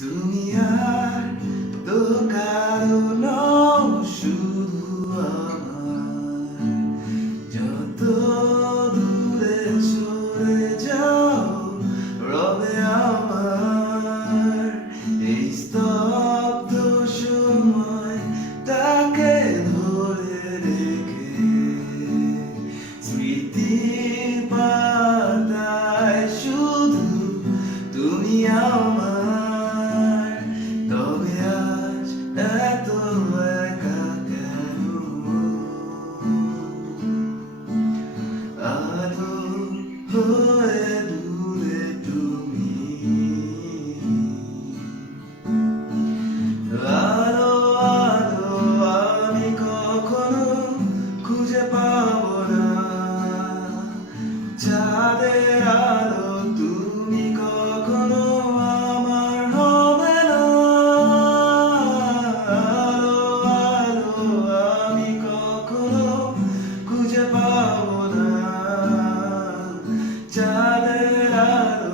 তুমি আর তো কারো নও, শুধু আমার। যত দূরে সরে যাও রবে আমার এই স্তব্ধ সময়, তাকে ধরে রেখে স্মৃতির পাতায় শুধু তুমি আমার। তবে আজ এত একা কেন? আলো হয়ে দূরে তুমি, আলো আলো আমি কখনো খুঁজে পাবো না। চাঁদের আলো তুমি কখনো আমার হবে না। আলো আলো আমি কখনো খুঁজে পাবো না। চাঁদের আলো